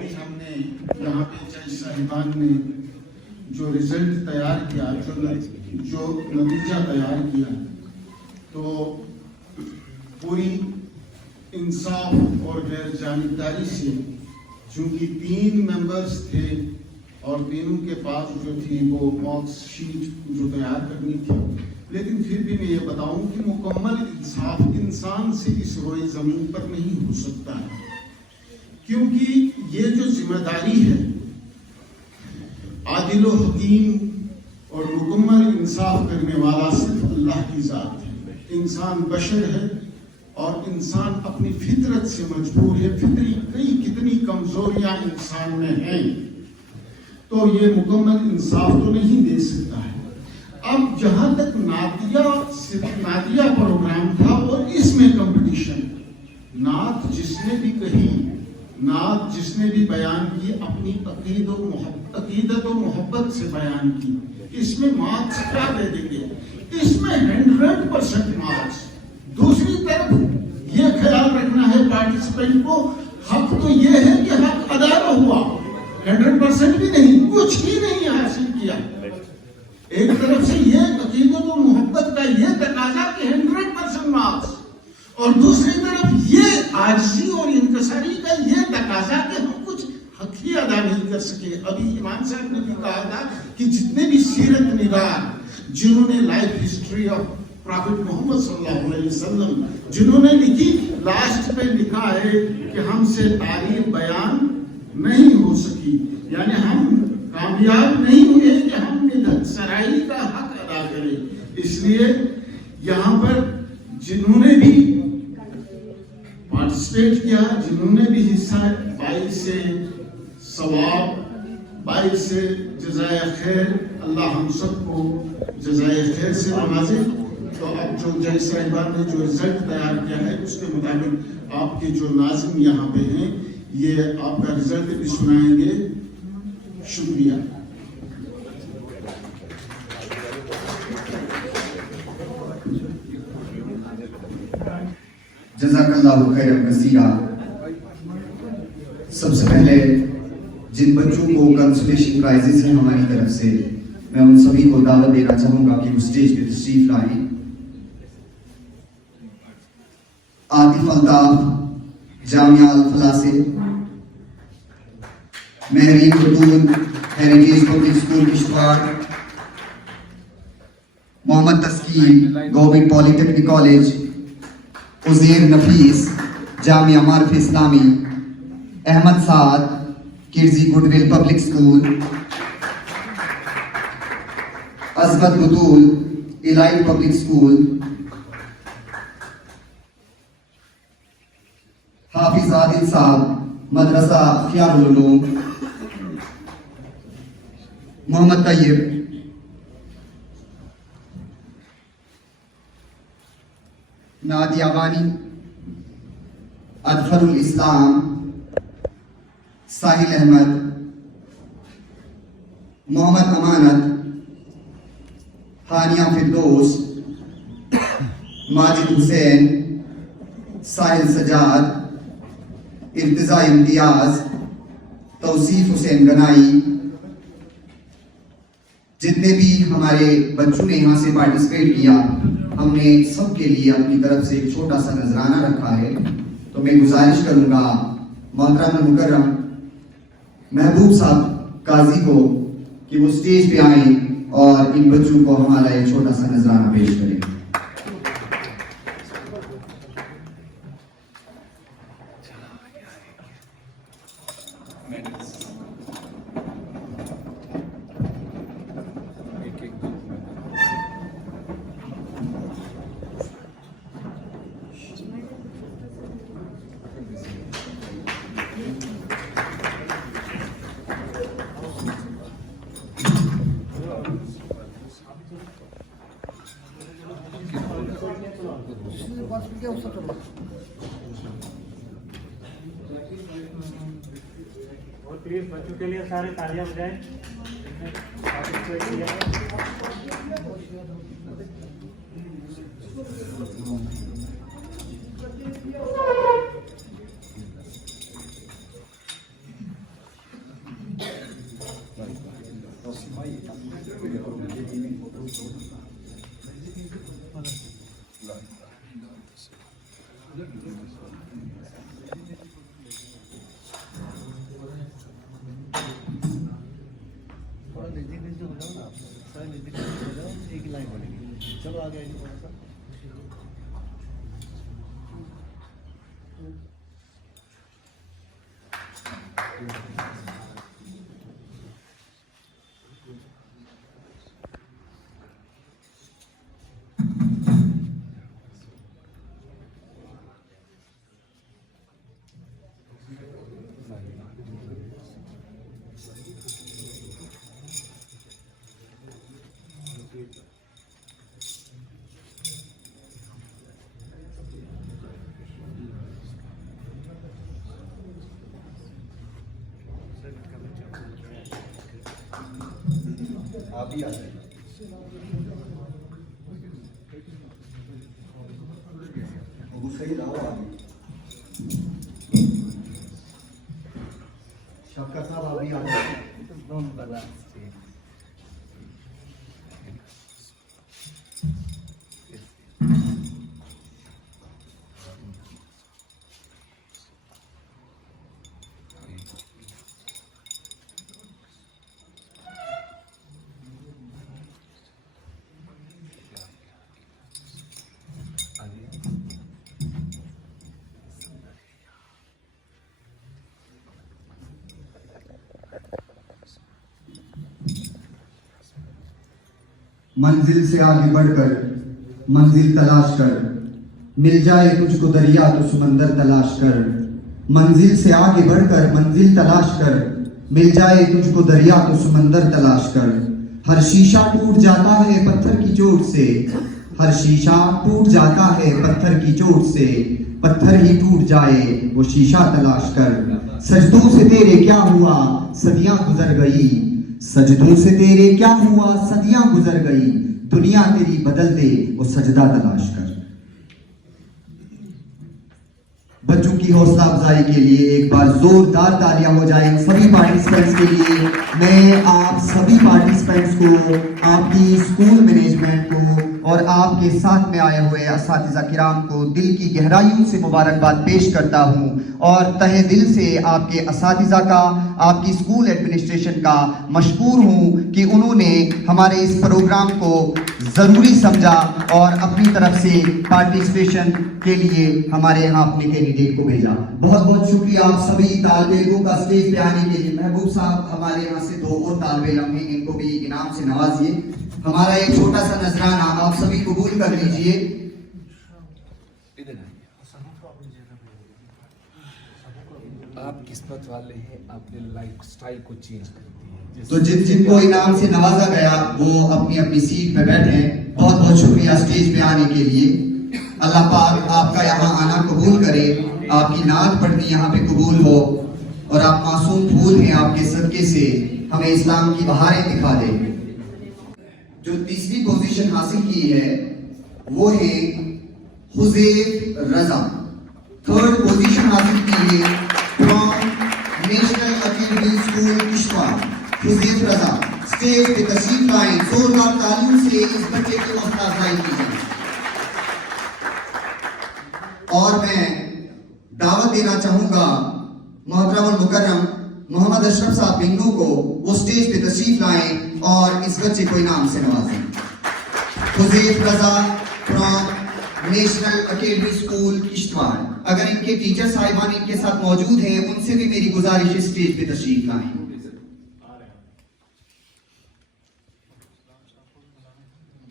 अभी हमने यहाँ पे जज साहिबान ने जो रिजल्ट तैयार किया, जो नतीजा तैयार किया, तो पूरी इंसाफ और गैर जानिबदारी से, चूंकि 3 मेंबर्स थे और तीनों के पास जो थी वो मॉक्स शीट जो तैयार करनी थी, लेकिन फिर भी मैं ये बताऊं कि मुकम्मल इंसाफ इंसान से इस रोए जमीन पर नहीं हो सकता है, क्योंकि ये जो जिम्मेदारी है आदिल व हकीम और मुकम्मल इंसाफ करने वाला सिर्फ अल्लाह की जात है। इंसान बशर है और इंसान अपनी फितरत से मजबूर है, फितरी कितनी कमजोरियां इंसान में हैं, तो ये मुकम्मल इंसाफ तो नहीं दे सकता है। अब जहां तक नादिया प्रोग्राम था और इसमें कंपटीशन, नात जिसने भी कही, नात जिसने भी बयान की, अपनी अकीदत और मोहब्बत से बयान की, इसमें मार्क्स क्या दे देंगे? इसमें 100% मार्क्स। दूसरी तरफ ये ख्याल रखना है पार्टिसिपेंट को, हक तो ये है कि हक अदा हुआ, 100% भी नहीं, कुछ ही नहीं हासिल किया। एक तरफ से ये अकीदत और मोहब्बत का ये तकाजा कि 100% मार्क्स, और दूसरी तरफ ये आजिज़ी और इंकसारी का ये तकाजा कि हम कुछ हक ही अदा नहीं कर सके। अभी इमाम साहब ने भी कहा था कि जितने भी सीरत निगार जिन्होंने life history of prophet Mohammad सल्लल्लाहु अलैहि वसल्लम जिन्होंने लिखी, लास्ट पे लिखा है कि हमसे तारीफ बयान नहीं हो सकी, यानी हम कामयाब नहीं हुए कि हम मिलत सराई का हक अदा करें। इसलिए यहाँ पर जिन्होंने भी पार्टिसिपेट किया, जिन्होंने भी हिस्सा, 22 से सवाब, 22 से जज़ाए खैर, अल्लाह हम सबको जज़ाए खैर से नवाजे। तो अब जो जज साहिबान ने जो रिजल्ट तैयार किया है उसके मुताबिक आपके जो नाज़िम यहाँ पे हैं ये आपका रिजल्ट भी सुनाएंगे। शुक्रिया। जज़ाकल्लाहु खैरन कसीरा। सबसे पहले जिन बच्चों को कंसोलेशन प्राइजेस हैं हमारी तरफ से, मैं उन सभी को दावत देना चाहूंगा कि वो स्टेज पे तशरीफ लाएं। आतिफ अल्ताफ जामिया अल फलाह से, Mehreen Khatoon heritage public school Kishtwar, Mohammad Taskeen government polytechnic college, Uzair Nafees Jamia Marif Islami, Ahmad Saad Kirji goodwill public school, Azmat Batool elite public school, Hafiz Adil Sahab Madrasa ख्यारुल Uloom, Mohammad Tayyab, Nadia वानी, अदफरुल इस्लाम, साहिल अहमद, मोहम्मद अमानत, हानिया फिरदौस, माजिद हुसैन, साहिल सजाद, इर्तिजा इम्तियाज, तौसीफ हुसैन गनाई। जितने भी हमारे बच्चों ने यहाँ से पार्टिसिपेट किया, हमने सबके लिए अपनी तरफ से एक छोटा सा नजराना रखा है। तो मैं गुजारिश करूंगा मोहतरम मुकर्रम महबूब साहब काजी को कि वो स्टेज पे आए और इन बच्चों को हमारा एक छोटा सा नजराना पेश करें। और प्लीज बच्चों के लिए सारे तालियां बजाएं। थोड़ा नजदीक हो जाओ ना आप, थोड़ा नजदीक हो जाओ, एक ही लाइन बनेगी। चलो आगे आइए थोड़ा सा। आप ही आ जाइए। वो सही रहो आगे। शफकत साहब आप भी आ जाइए। मंजिल से आगे बढ़कर मंजिल तलाश कर, मिल जाए तुझको दरिया तो समंदर तलाश कर। मंजिल से आगे बढ़कर मंजिल तलाश कर, मिल जाए तुझको दरिया तो समंदर तलाश कर। हर शीशा टूट जाता है पत्थर की चोट से, हर शीशा टूट जाता है पत्थर की चोट से। पत्थर ही टूट जाए वो शीशा तलाश कर। सजदों से तेरे क्या हुआ सदियां गुजर गई, सजदों से तेरे क्या हुआ सदियां गुजर गई। दुनिया तेरी बदल दे वो सजदा तलाश कर। बच्चों की हौसला अफजाई के लिए एक बार जोरदार तालियां हो जाए सभी पार्टिसिपेंट्स के लिए। मैं आप सभी पार्टिसिपेंट्स को, आपकी स्कूल मैनेजमेंट को और आपके साथ में आए हुए असातिज़ा किराम को दिल की गहराइयों से मुबारकबाद पेश करता हूं और तहे दिल से आपके असातिज़ा का, आपकी स्कूल एडमिनिस्ट्रेशन का मशकूर हूं कि उन्होंने हमारे इस प्रोग्राम को ज़रूरी समझा और अपनी तरफ से पार्टिसिपेशन के लिए हमारे यहाँ अपने कैंडिडेट को भेजा। बहुत बहुत शुक्रिया आप सभी तालिब इल्मों का स्टेज पे आने के लिए। महबूब साहब हमारे यहाँ से 2 और तालिब इल्म हैं, इनको भी इनाम से नवाजिए। हमारा एक छोटा सा नजराना आप सभी कबूल कर लीजिए। आप किस्मत वाले हैं, आपने लाइफ स्टाइल को चेंज कर दिया। तो जिनको इनाम से नवाजा गया वो अपनी अपनी सीट पे बैठे। बहुत बहुत शुक्रिया स्टेज पे आने के लिए। अल्लाह पाक आपका यहाँ आना कबूल करे, आपकी नात पढ़नी यहाँ पे कबूल हो और आप मासूम फूल हैं, आपके सदके से हमें इस्लाम की बहारें दिखा दे। जो तीसरी पोजीशन हासिल की है वो है हुज़ैफ रजा। 3rd पोजीशन हासिल की है from national academy school Kishtwar. Huzaif Raza stage पे तशरीफ लाएं, जोरदार तालियों से इस बच्चे की हौसला अफजाई की जाए। और मैं दावत देना चाहूंगा मोहतरम मुकर्रम मोहम्मद अशरफ साहब बिंगनू को, वो स्टेज पे तशरीफ लाएं और इस बच्चे को इनाम से नवाजें। Huzaif Raza from national academy school Kishtwar. अगर इनके टीचर साहिबान इनके साथ मौजूद हैं, उनसे भी मेरी गुजारिश है स्टेज पे तशरीफ लाएं।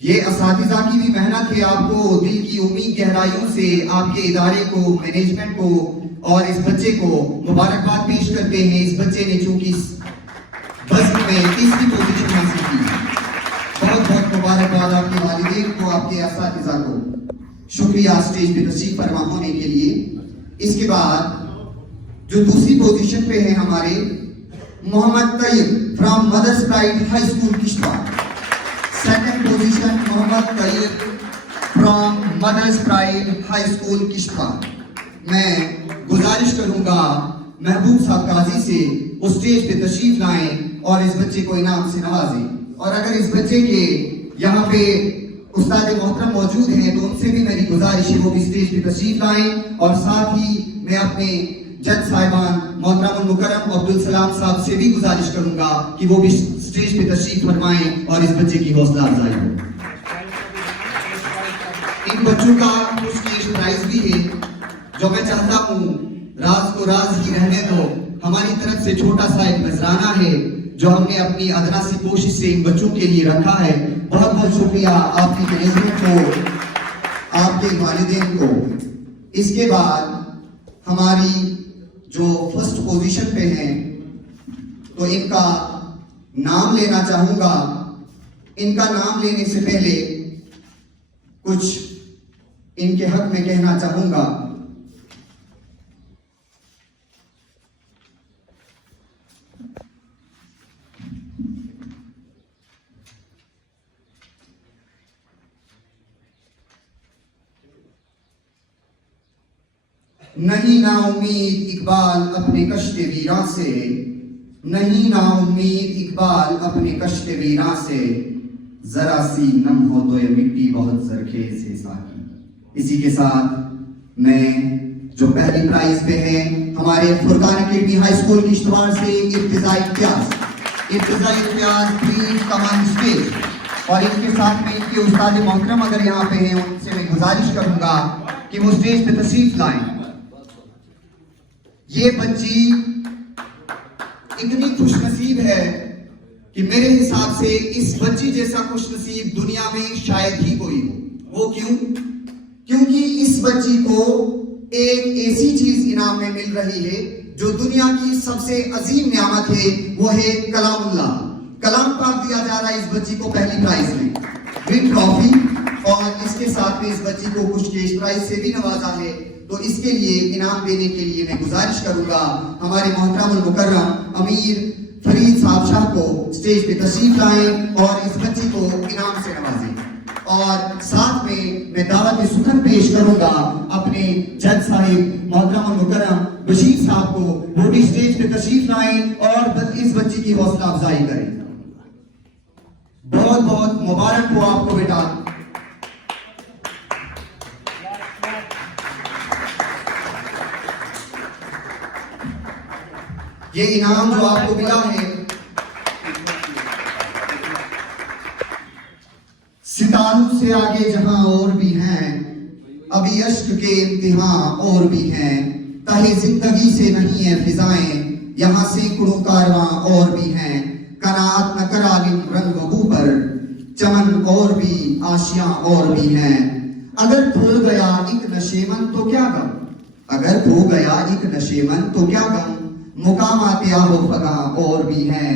ये असातिज़ा की भी मेहनत है, आपको दिल की उम्मीद गहराइयों से आपके इदारे को, मैनेजमेंट को और इस बच्चे को मुबारकबाद पेश करते हैं। इस बच्चे ने चूंकि बस में तीसरी पोजीशन हासिल की, बहुत बहुत मुबारकबाद आपके वालिदैन को, आपके असातिज़ा को। शुक्रिया स्टेज पे तशरीफ फरमा होने के लिए। इसके बाद जो दूसरी पोजीशन पे है हमारे Mohammad Tayyab from Mother's Pride High school Kishtwar. 2nd position Mohammad Tayyab from Mother's Pride High school Kishtwar. मैं गुजारिश करूंगा महबूब साहब काजी से वो स्टेज पे तशरीफ लाएं और इस बच्चे को इनाम से नवाजें। और अगर इस बच्चे के यहाँ पे उस्ताद मोहतरम मौजूद हैं तो उनसे भी मेरी गुजारिश है वो भी स्टेज पे तशरीफ लाएं, और साथ ही मैं अपने जज साहिबान मोहतरम मुकर्रम अब्दुल सलाम साहब से भी गुजारिश करूंगा कि वो भी स्टेज पे तशरीफ फरमाएं और इस बच्चे की हौसला अफजाई हो। इन बच्चों का कुछ कैश प्राइज भी है जो मैं चाहता हूँ राज को राज ही रहने दो। हमारी तरफ से छोटा सा एक नजराना है जो हमने अपनी अदना सी कोशिश से इन बच्चों के लिए रखा है। बहुत बहुत शुक्रिया आपकी मैनेजमेंट को, आपके वालिदैन को। इसके बाद हमारी जो फर्स्ट पोजीशन पे हैं तो इनका नाम लेना चाहूंगा। इनका नाम लेने से पहले कुछ इनके हक में कहना चाहूंगा। नहीं ना उम्मीद इकबाल अपने कश्ते वीरां से, नहीं ना उम्मीद इकबाल अपने कश्ते वीरां से, जरा सी नम हो तो ये मिट्टी बहुत जरखेज है साकी। इसी के साथ मैं जो पहली प्राइज पे है हमारे Furqan academy high school Kishtwar से इब्तिदाई Imtiaz please come on stage, और इनके साथ में इनके उस्ताद मोहतरम अगर यहाँ पे हैं उनसे मैं गुजारिश करूंगा कि वो स्टेज पे तशरीफ लाएं। ये बच्ची इतनी खुशनसीब है कि मेरे हिसाब से इस बच्ची जैसा खुशनसीब दुनिया में शायद ही कोई हो। वो क्यों? क्योंकि इस बच्ची को एक ऐसी चीज इनाम में मिल रही है जो दुनिया की सबसे अजीम नियामत है, वो है कलामुल्लाह। कलाम पाक दिया जा रहा है इस बच्ची को पहली प्राइज में, विद ट्रॉफी, और इसके साथ में इस बच्ची को कुछ कैश प्राइज से भी नवाजा है। तो इसके लिए इनाम देने के लिए मैं गुजारिश करूंगा हमारे मोहतरम मुकर्रम अमीर फरीद साहब शाह को स्टेज पे तशरीफ लाएं और इस बच्ची को इनाम से नवाजें। और साथ में मैं दावत सुखन पेश करूंगा अपने जज साहिब मोहतरम मुकर्रम बशीर साहब को, वो भी स्टेज पे तशरीफ लाएं और इस बच्ची की हौसला अफजाई करें। बहुत बहुत मुबारक हो आपको बेटा। ये इनाम जो आपको मिला है सितारों से आगे जहां और भी हैं, अभी अश्क के इम्तिहान और भी हैं, ताहे जिंदगी से नहीं है फिजाएं, यहां सैकड़ों कारवां और भी हैं, कनात न करा रंग बबू पर चमन और भी आशियां और भी हैं। अगर खो गया एक नशेमन तो क्या गम, अगर खो गया एक नशेमन तो क्या गम, मुकामात आहो फगा और भी हैं।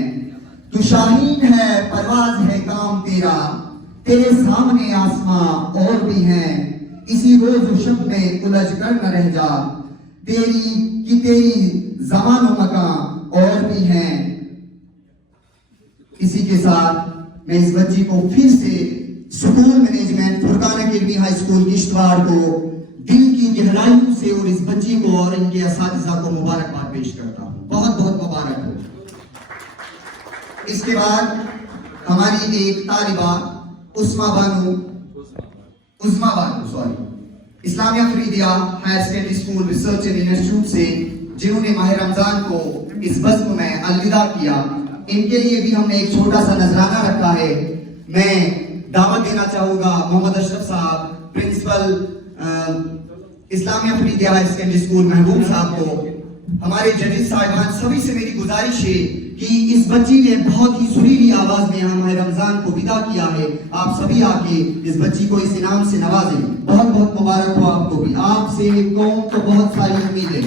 तू शाहीन है परवाज है काम तेरा, तेरे सामने आसमां और भी हैं, इसी रोज शब में उलझ कर न रह जा, तेरी ज़मान व मकान और भी हैं। इसी के साथ मैं इस बच्ची को फिर से school management Furqan academy high school Kishtwar को दिल की गहराइयों से और इस बच्ची को और इनके असातिज़ा को मुबारकबाद पेश करता हूँ। बहुत बहुत मुबारक हो। इसके बाद हमारी एक तालिबा Usma Bano Islamia Faridia higher secondary school research and institute से, जिन्होंने माह रमजान को इस बज़्म में अलविदा किया, इनके लिए भी हमने एक छोटा सा नजराना रखा है। मैं दावत देना चाहूंगा Mohammad Ashraf sahab, principal Islamia Faridia higher secondary School Mehboob sahab को, हमारे जजेस साहिबान, सभी से मेरी गुजारिश है कि इस बच्ची ने बहुत ही सुरीली आवाज में हमारे रमजान को विदा किया है। आप सभी आके इस बच्ची को इस इनाम से नवाजें। बहुत बहुत मुबारक हो आपको भी, आपसे कौम को बहुत सारी उम्मीदें।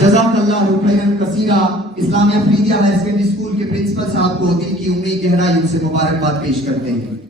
जज़ाकल्लाहु खैरन कसीरा। Islamia Faridia higher secondary school के प्रिंसिपल साहब को दिल की उम्मीद गहराइयों से मुबारकबाद पेश करते हैं।